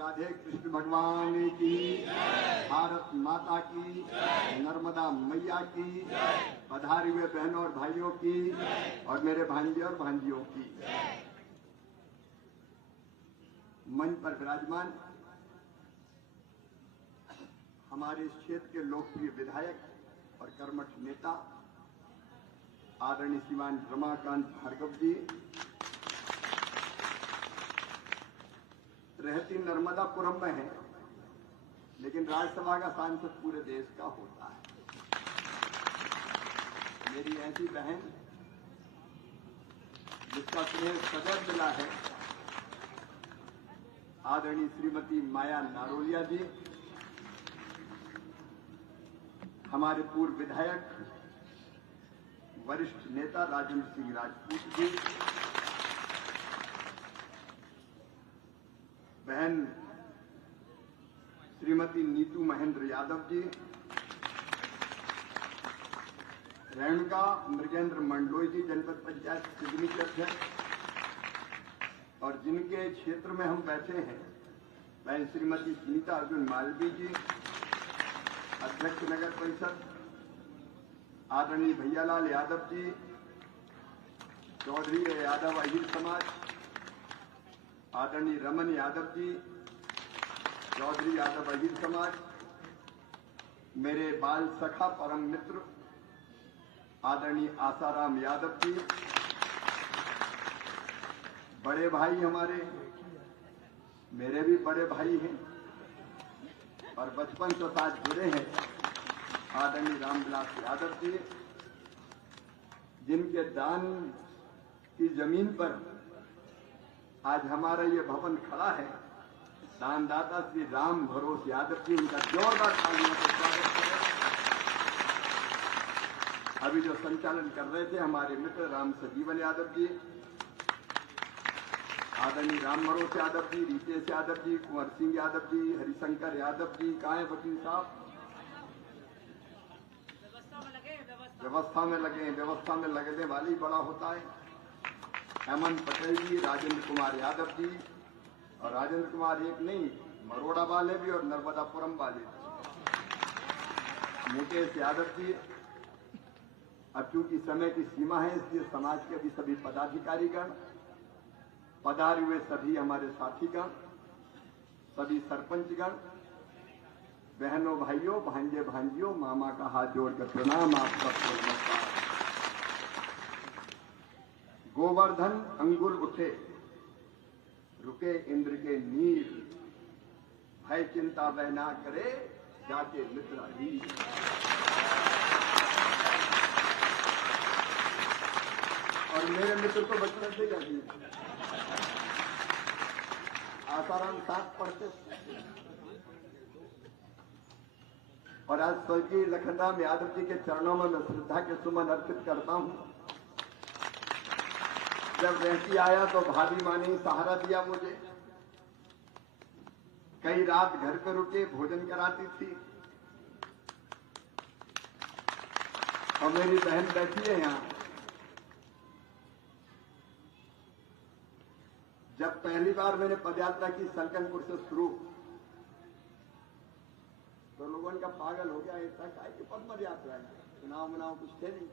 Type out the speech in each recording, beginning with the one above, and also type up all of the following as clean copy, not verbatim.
राधे कृष्ण भगवान की, भारत माता की, नर्मदा मैया की, पधारे हुए बहनों और भाइयों की और मेरे भांजे और भांजियों की। मंच पर विराजमान हमारे इस क्षेत्र के लोकप्रिय विधायक और कर्मठ नेता आदरणीय श्रीमान रमाकांत भार्गव जी, रहती नर्मदापुरम में है, लेकिन राज्यसभा का सांसद पूरे देश का होता है। मेरी ऐसी बहन जिसका स्नेह सदैव मिला है, आदरणीय श्रीमती माया नारोलिया जी, हमारे पूर्व विधायक वरिष्ठ नेता राजेंद्र सिंह राजपूत जी, बहन श्रीमती नीतू महेंद्र यादव जी, रेणुका मृगेंद्र मंडलोई जी, जनपद पंचायत सिवनी के अध्यक्ष, और जिनके क्षेत्र में हम बैठे हैं बहन श्रीमती सुनीता अर्जुन मालवी जी, अध्यक्ष नगर परिषद, आदरणीय भैयालाल यादव जी, चौधरी यादव अहिर समाज, आदरणीय रमन यादव जी, चौधरी यादव अहिर समाज, मेरे बाल सखा परम मित्र आदरणीय आसाराम यादव जी, बड़े भाई हमारे, मेरे भी बड़े भाई हैं और बचपन से साथ जुड़े हैं आदरणीय रामविलास यादव जी, जिनके दान की जमीन पर आज हमारा ये भवन खड़ा है। दानदाता श्री राम भरोस यादव जी, उनका जोरदार तालियों से स्वागत करें। अभी जो संचालन कर रहे थे हमारे मित्र राम सजीवन यादव जी, आदरणीय राम भरोस यादव जी, रितेश यादव जी, कुंवर सिंह यादव जी, हरिशंकर यादव जी, कहाँ वकील साहब? व्यवस्था में लगे, व्यवस्था में लगने वाली बड़ा होता है। हेमंत पटेल जी, राजेंद्र कुमार यादव जी, और राजेंद्र कुमार एक नहीं, मरोड़ा वाले भी और नर्मदापुरम वाले भी, मुकेश यादव जी। अब चूंकि समय की सीमा है, इसलिए समाज के भी सभी पदाधिकारीगण, पधारे हुए सभी हमारे साथीगण, सभी सरपंचगण, बहनों भाइयों, भांजे भांजियों, मामा का हाथ जोड़कर प्रणाम आप सबको नमस्कार। गोवर्धन अंगुल उठे, रुके इंद्र के नीर, भय चिंता वह ना करे, जाके मित्र हीर। और मेरे मित्र तो बचपन से जाती आसाराम साथ पढ़ते, और आज स्वर्गीय लखनराम यादव जी के चरणों में मैं श्रद्धा के सुमन अर्पित करता हूं। जब रहती आया तो भाभी माँ ने सहारा दिया मुझे, कई रात घर पर रुके भोजन कराती थी, और मेरी बहन बैठी है यहाँ। जब पहली बार मैंने पदयात्रा की सलकनपुर से शुरू, तो लोगों का पागल हो गया, इतना काय की पद यात्रा है, चुनाव मुनाव कुछ थे नहीं।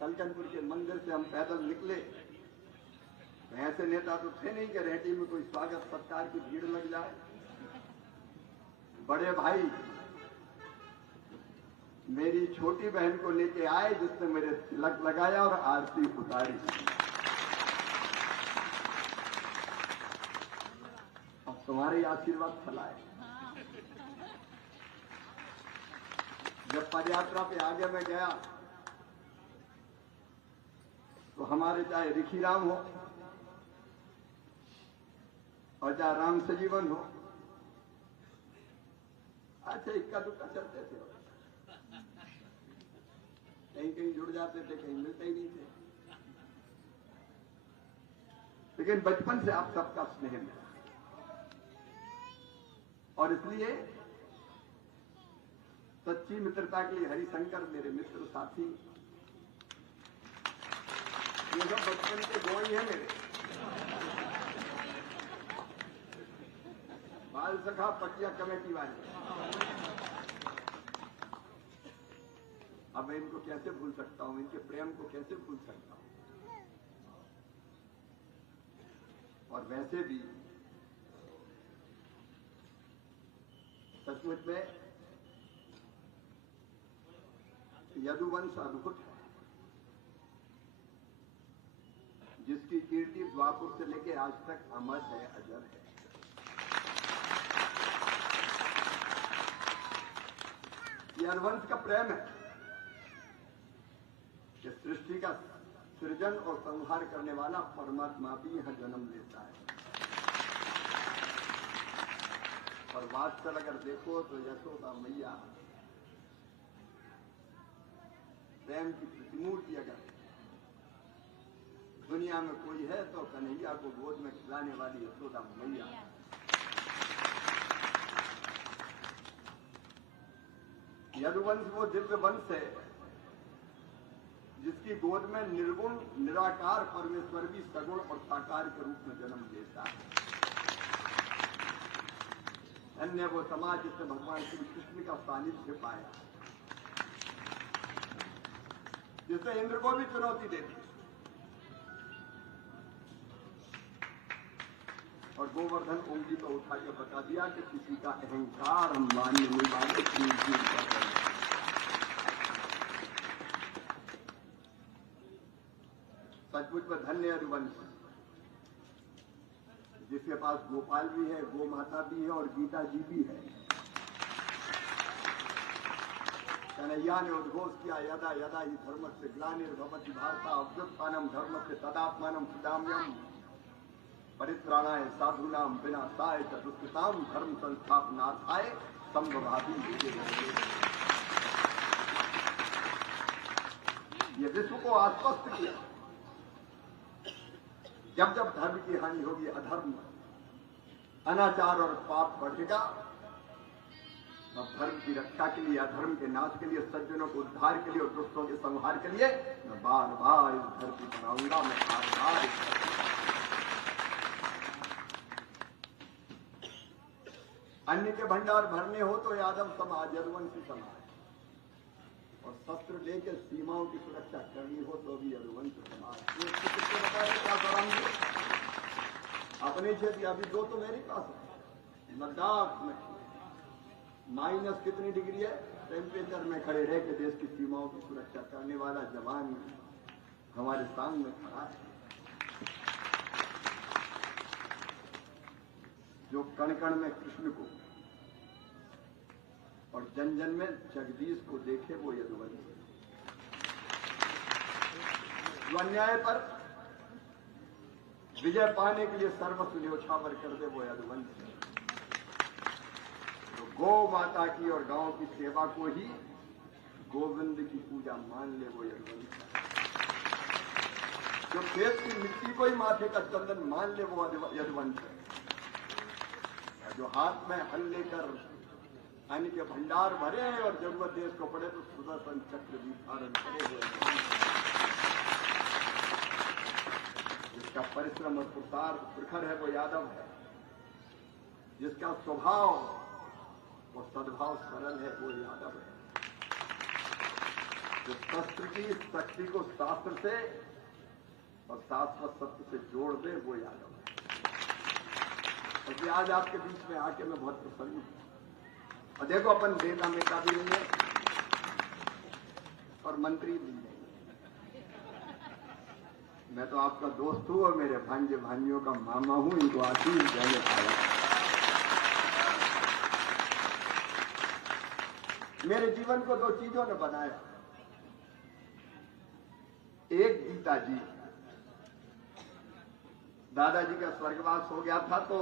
सलकनपुर के मंदिर से हम पैदल निकले, ऐसे नेता तो थे नहीं कि रेहटी में कोई स्वागत सत्कार की भीड़ लग जाए। बड़े भाई मेरी छोटी बहन को लेके आए, जिसने मेरे तिलक लगाया और आरती उतारी। अब तुम्हारे आशीर्वाद फैलाए। जब पदयात्रा पे आगे मैं गया तो हमारे चाहे रिखीराम हो और चाहे राम सजीवन हो, अच्छा इक्का दुक्का चलते थे, कहीं कहीं जुड़ जाते थे, कहीं मिलते ही नहीं थे, लेकिन बचपन से आप सबका स्नेह मिला, और इसलिए सच्ची मित्रता के लिए हरिशंकर मेरे मित्र साथी, ये सब बचपन के गुण ही है मेरे। बाल सखा पटिया कमेटी वाले। अब मैं इनको कैसे भूल सकता हूं, इनके प्रेम को कैसे भूल सकता हूं। और वैसे भी सचमुच में यदुवंश अद्भुत है, जिसकी कीर्ति द्वापुर से लेके आज तक अमर है, अजर है। यदुवंश का प्रेम है कि सृष्टि का सृजन और संहार करने वाला परमात्मा भी यहां जन्म लेता है। और वास्तव अगर देखो तो यशोदा मैया प्रेम की प्रतिमूर्ति अगर दुनिया में कोई है तो कन्हैया को गोद में खिलाने वाली यशोदा मैया। यदुवंश वो दिव्य वंश है जिसकी गोद में निर्गुण निराकार परमेश्वर भी सगुण और साकार के रूप में जन्म लेता है। अन्य वो समाज जिसने भगवान श्री कृष्ण का सानिध्य पाया, जिसने इंद्र को भी चुनौती दे दी और गोवर्धन उंगली को उठा के बता दिया कि किसी का अहंकार हम मानने नहीं वाले। सचमुच में धन्य यदुवंश, जिसके पास गोपाल भी है, गो माता भी है और गीता जी भी है। कन्हैया ने उद्घोष किया, यदा यदा ही धर्मस्य ग्लानिर्भवति भारत अभ्युत्थानम धर्मस्य तदात्मानं सृजाम्यहम् परित्राणाय साधूनां विनाशाय च दुष्कृतां धर्म संस्थापनार्थाय संभवामि युगे। ये विश्व को आश्वस्त किया, जब जब धर्म की हानि होगी, अधर्म अनाचार और पाप बढ़ेगा, तब धर्म की रक्षा के लिए, अधर्म के नाश के लिए, सज्जनों को उद्धार के लिए और दुष्टों के संहार के लिए मैं बार बार इस धरती पर आऊंगा। मैं बार बार अन्न के भंडार भरने हो तो यादव समाज, यदुवंशी समाज, और शस्त्र लेकर सीमाओं की सुरक्षा करनी हो तो भी यदुवंश समाज। अपने क्षेत्र अभी दो तो मेरे पास है। लद्दाख में माइनस कितनी डिग्री है टेम्परेचर में खड़े रह के देश की सीमाओं की सुरक्षा करने वाला जवान हमारे सामने खड़ा है, जो कण कण में कृष्ण को और जन जन में जगदीश को देखे, वो यदुवंश। जो अन्याय पर विजय पाने के लिए सर्वस्व न्योछावर कर दे, वो यदुवंश। तो गौ माता की और गांव की सेवा को ही गोविंद की पूजा मान ले, वो यदुवंश। जो खेत की मिट्टी को ही माथे का चंदन मान ले, वो यदुवंश है। जो हाथ में हल लेकर अन्न के भंडार भरे हैं और जरूरत देश को पड़े तो सुदर्शन चक्र भी धारण करे हुए, जिसका परिश्रम और पुरुषार्थ प्रखर है, वो यादव है। जिसका स्वभाव और सद्भाव सरल है, वो यादव है। जो शस्त्र की शक्ति को शास्त्र से और शाश्वत सत्य से जोड़ दे, वो यादव है। और आज आपके बीच में आके मैं बहुत प्रसन्न हूं। और देखो, अपन नेता मेता भी नहीं है और मंत्री भी नहीं, मैं तो आपका दोस्त हूं और मेरे भांजे भांजियों का मामा हूं। इनको आशीष देने आया। मेरे जीवन को दो चीजों ने बनाया। एक गीता जी, दादाजी का स्वर्गवास हो गया था तो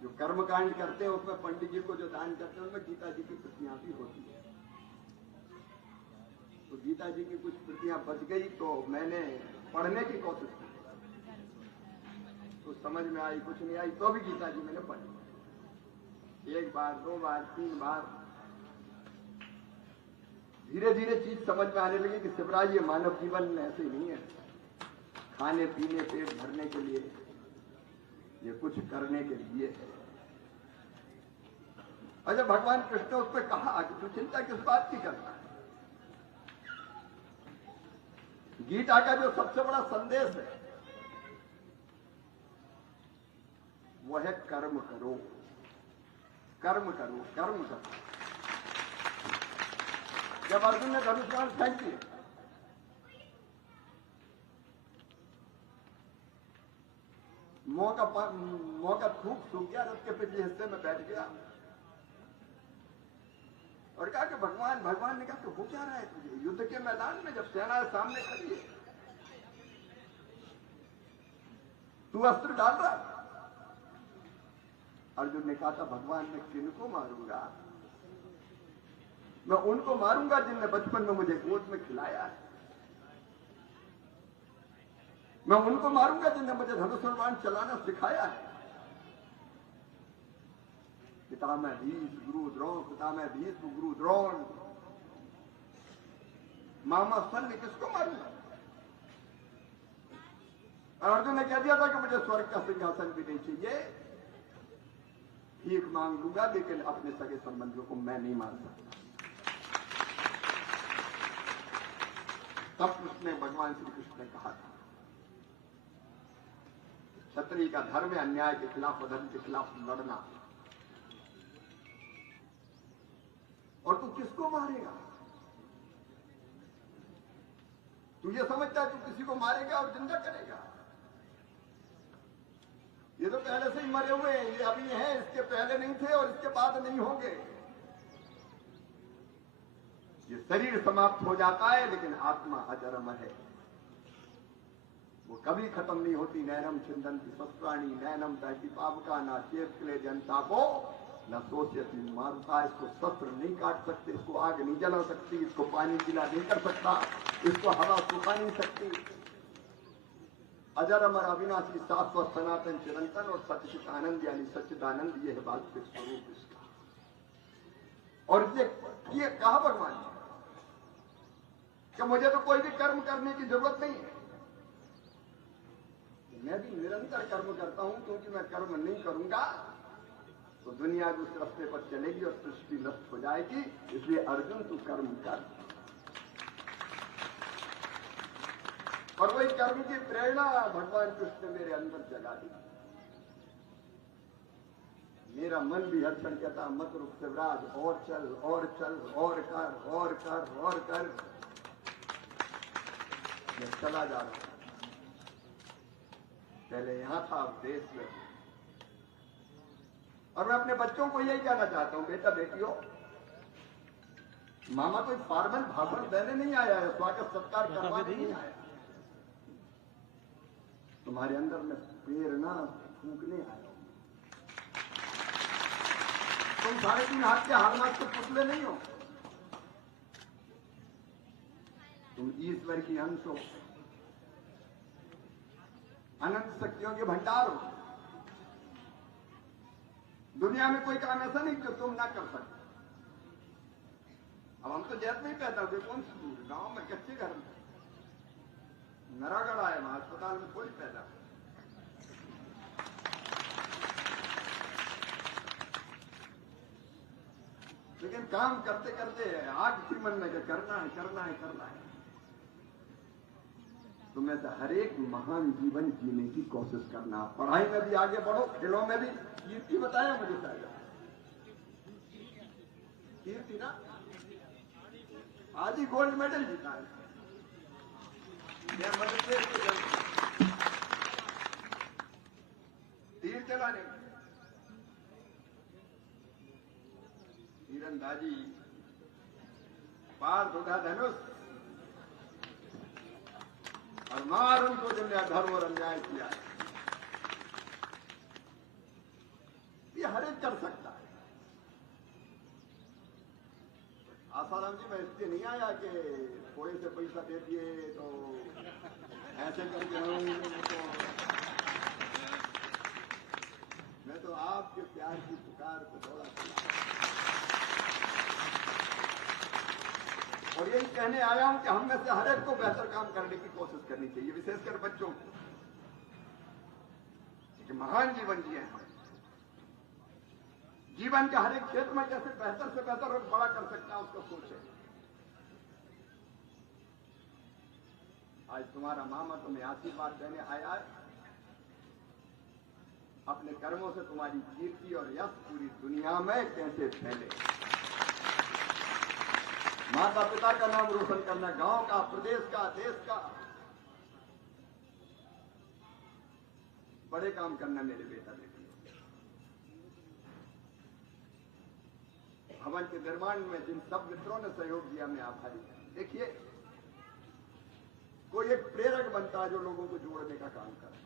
जो कर्मकांड करते हैं उसमें पंडित जी को जो दान करते हैं उसमें गीता जी की प्रतियां भी होती है। तो गीता जी की कुछ प्रतियां बच गई तो मैंने पढ़ने की कोशिश की, तो समझ में आई, कुछ नहीं आई, तो भी गीता जी मैंने पढ़ी। एक बार, दो बार, तीन बार, धीरे धीरे चीज समझ में आने लगी कि शिवराज, ये मानव जीवन ऐसे ही नहीं है। खाने पीने पेट भरने के लिए ये कुछ करने के लिए है। और जब भगवान कृष्ण ने उस पर कहा कि तू चिंता किस बात की करता है, गीता का जो सबसे बड़ा संदेश है वो है कर्म करो, कर्म करो, कर्म करो। जब अर्जुन ने धनुष बाण फेंक दिए, मौका थूक सूख गया, रथ के पिछले हिस्से में बैठ गया और कहा कि भगवान, भगवान ने कहा कि हो क्या रहा है तुझे युद्ध के मैदान में, जब सेना सामने खड़ी है, तू अस्त्र डाल रहा है। अर्जुन ने कहा था भगवान मैं किनको मारूंगा, मैं उनको मारूंगा जिनने बचपन में मुझे गोद में खिलाया है, मैं उनको मारूंगा जिनने मुझे धनुष और बाण चलाना सिखाया है। पितामह भीष्म गुरु द्रोण, पितामह भीष्म गुरु द्रोण, मामा शल्य, किसको मारूंगा? अर्जुन ने कह दिया था कि मुझे स्वर्ग का सिंहासन भी नहीं चाहिए, भीख मांग लूंगा, लेकिन अपने सगे संबंधियों को मैं नहीं मार सकता। तब उसने भगवान श्री कृष्ण ने कहा था क्षत्रिय का धर्म है अन्याय के खिलाफ, अधर्म के खिलाफ लड़ना। और तू किसको मारेगा? तू ये समझता है तू किसी को मारेगा और जिंदा करेगा? ये तो पहले से ही मरे हुए हैं, ये अभी हैं, इसके पहले नहीं थे और इसके बाद नहीं होंगे। ये शरीर समाप्त हो जाता है लेकिन आत्मा अजर अमर है, वो कभी खत्म नहीं होती। नैनम छिंदन्ति शस्त्राणि नैनम दहति पावका, ना चेत क्ले जनता को न सोचती मारुता। इसको शस्त्र नहीं काट सकते, इसको आग नहीं जला सकती, इसको पानी गिला नहीं कर सकता, इसको हवा सुखा नहीं सकती। अजर अमर अविनाशी शाश्वत सनातन चिरंतन और सच्चित आनंद यानी सच्चिदानंद, ये है वास्तविक स्वरूप इसका। और ये कहा भगवान ने कि मुझे तो कोई भी कर्म करने की जरूरत नहीं है, मैं भी निरंतर कर्म करता हूं, क्योंकि मैं कर्म नहीं करूंगा तो दुनिया उस रास्ते पर चलेगी और सृष्टि नष्ट हो जाएगी। इसलिए अर्जुन तू कर्म कर। और वही कर्म की प्रेरणा भगवान कृष्ण मेरे अंदर जगा दी। मेरा मन भी हर क्षण कहता मत रुक शिवराज, और चल और चल और कर और कर और कर। मैं चला जा रहा हूं, पहले यहां था अब देश में। और मैं अपने बच्चों को यही कहना चाहता हूं, बेटा बेटियों, मामा कोई फॉर्मल भाषण देने नहीं आया है, स्वागत सत्कार करवाने नहीं आया, तुम्हारे अंदर में प्रेरणा फूंकने आया। तुम 3.5 हाथ के हारनाथ के पुतले नहीं हो, तुम ईश्वर की अंश हो, अनंत शक्तियों के भंडार हो। दुनिया में कोई काम ऐसा नहीं जो तुम ना कर सकते। अब हम तो जैत में ही पैदा हुए, कौन सी दूर गांव में कच्चे घर में, नरागढ़ आए, वहां अस्पताल में कोई पैदा। लेकिन काम करते करते आग थी मन में करना है करना है करना है। तुम्हें तो हर एक महान जीवन जीने की कोशिश करना, पढ़ाई में भी आगे बढ़ो, खेलों में भी। कीर्ति बताया मुझे शायद, कीर्ति ना आज ही गोल्ड मेडल जीता है मध्य प्रदेश तीर चलाने, तीरंदाजी, पार उठा धनुष और मार उनको जिनने अधर्म और अन्याय किया। ये हर एक कर सकता है। आसाराम जी, मैं इसलिए नहीं आया कि थोड़े से पैसा दे दिए तो ऐसे करके मैं तो आपके प्यार की पुकार को दौड़ा और यही कहने आया हूं कि हम में से हर एक को बेहतर काम करने की कोशिश करनी चाहिए, विशेषकर बच्चों को। कि महान जीवन जिए हैं। जीवन के हर एक क्षेत्र में कैसे बेहतर से बेहतर और बड़ा कर सकते हैं उसको सोचे। आज तुम्हारा मामा तुम्हें आशीर्वाद देने आया है। अपने कर्मों से तुम्हारी कीर्ति और यश पूरी दुनिया में कैसे फैले। माता पिता का नाम रोशन करना, गांव का, प्रदेश का, देश का, बड़े काम करना मेरे बेटा बेटी। भवन के निर्माण में जिन सब मित्रों ने सहयोग दिया, मैं आभारी हूं। देखिए, कोई एक प्रेरक बनता है जो लोगों को जोड़ने का काम करता है,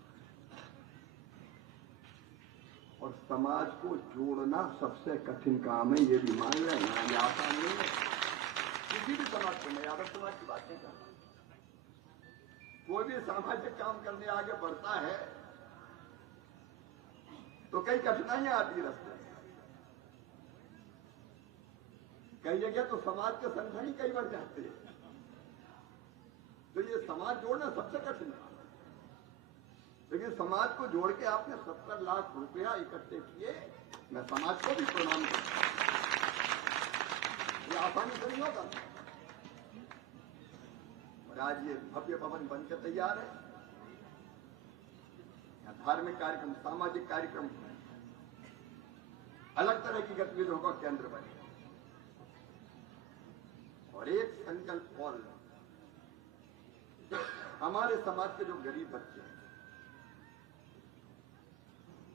और समाज को जोड़ना सबसे कठिन काम है। ये भी मान लेना, ये आसान नहीं है। किसी भी समाज को, मैं यादव समाज की बात नहीं करता, कोई भी सामाजिक काम करने आगे बढ़ता है तो कई कठिनाइयां आती है रास्ते में। कई जगह तो समाज के संगठन ही कई बढ़ जाते हैं। तो ये समाज जोड़ना सबसे कठिन काम है। लेकिन समाज को जोड़ के आपने 70 लाख रुपया इकट्ठे किए, मैं समाज को भी प्रणाम करता हूं। ये आसानी से नहीं होता। और आज ये भव्य भवन बनकर तैयार है। धार्मिक कार्यक्रम, सामाजिक कार्यक्रम, अलग तरह की गतिविधियों का केंद्र बने। और एक संकल्प और, हमारे समाज के जो गरीब बच्चे हैं,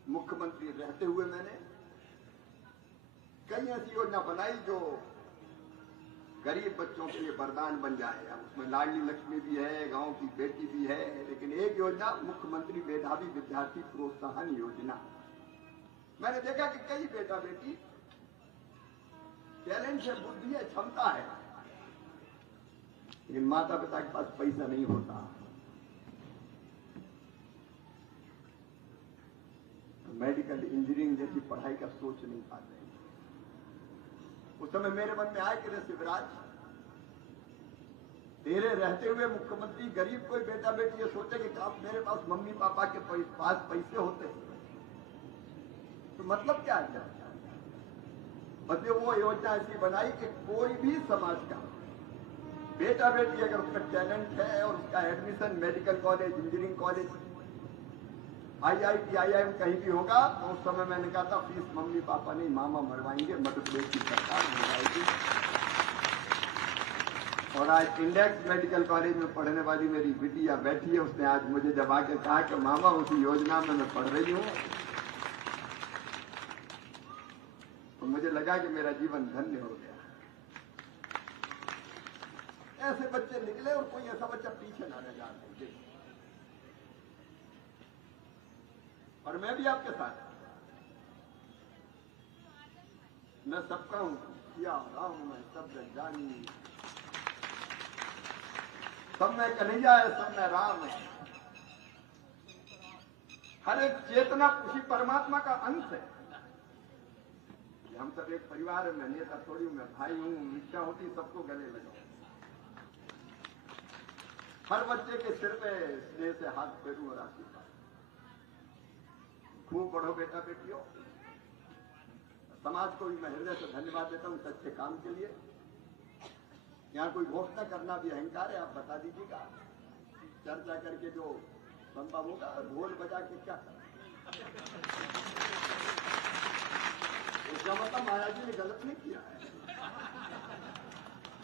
मुख्यमंत्री रहते हुए मैंने कई ऐसी योजना बनाई जो गरीब बच्चों के लिए वरदान बन जाए। अब उसमें लाडली लक्ष्मी भी है, गांव की बेटी भी है, लेकिन एक योजना मुख्यमंत्री मेधावी विद्यार्थी प्रोत्साहन योजना। मैंने देखा कि कई बेटा बेटी टैलेंट है, बुद्धि है, क्षमता है, लेकिन माता पिता के पास पैसा नहीं होता। मेडिकल इंजीनियरिंग जैसी पढ़ाई का सोच नहीं पाते। उस समय मेरे मन में आया कि रे शिवराज, तेरे रहते हुए मुख्यमंत्री गरीब कोई बेटा बेटी ये सोचे कि आप मेरे पास मम्मी पापा के पास पैसे होते तो मतलब क्या है? मतलब वो योजना ऐसी बनाई कि कोई भी समाज का बेटा बेटी अगर उसका टैलेंट है और उसका admission medical college, engineering college, IIT, IIM कहीं भी होगा, तो उस समय मैंने कहा था फीस मम्मी पापा नहीं, मामा भरवाएंगे, मध्य प्रदेश की सरकार भरवाएगी। और आज इंडेक्स मेडिकल कॉलेज में पढ़ने वाली मेरी बिटिया बैठी है, उसने आज मुझे जब आके कहा कि मामा उसी योजना में मैं पढ़ रही हूँ, तो मुझे लगा कि मेरा जीवन धन्य हो गया। ऐसे बच्चे निकले और कोई ऐसा बच्चा पीछे ना रह जाए। और मैं भी आपके साथ, मैं सबका हूं, किया राम मैं सब जानी, सब में कन्हैया है, सब में राम है। हर एक चेतना उसी परमात्मा का अंश है। हम सब एक परिवार में, नेता थोड़ी हूं, मैं भाई हूं, इच्छा होती सबको गले लगाऊं। हर बच्चे के सिर पे स्नेह से हाथ फेरूं और आशीर्वाद। खूब पढ़ो बेटा बेटियों। समाज को भी मैं हृदय से धन्यवाद देता हूं अच्छे काम के लिए। यहाँ कोई घोषणा करना भी अहंकार है, आप बता दीजिएगा। चर्चा करके जो संभव होगा, ढोल बजा के क्या करना। इसका मतलब महाराज जी ने गलत नहीं किया है,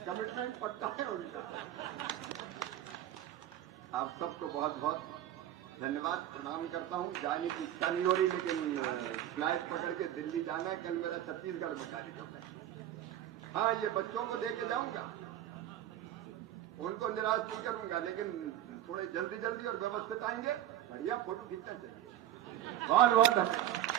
कमिटमेंट पक्का है उनका। आप सबको बहुत बहुत धन्यवाद, प्रणाम करता हूं। जाने की इच्छा नहीं हो रही, लेकिन फ्लाइट पकड़ के दिल्ली जाना है। कल मेरा छत्तीसगढ़ में कार्यक्रम है। हाँ, ये बच्चों को लेके जाऊंगा, उनको निराश नहीं करूंगा, लेकिन थोड़े जल्दी जल्दी और व्यवस्थित आएंगे। बढ़िया फोटो खींचना चाहिए। बहुत बहुत धन्यवाद।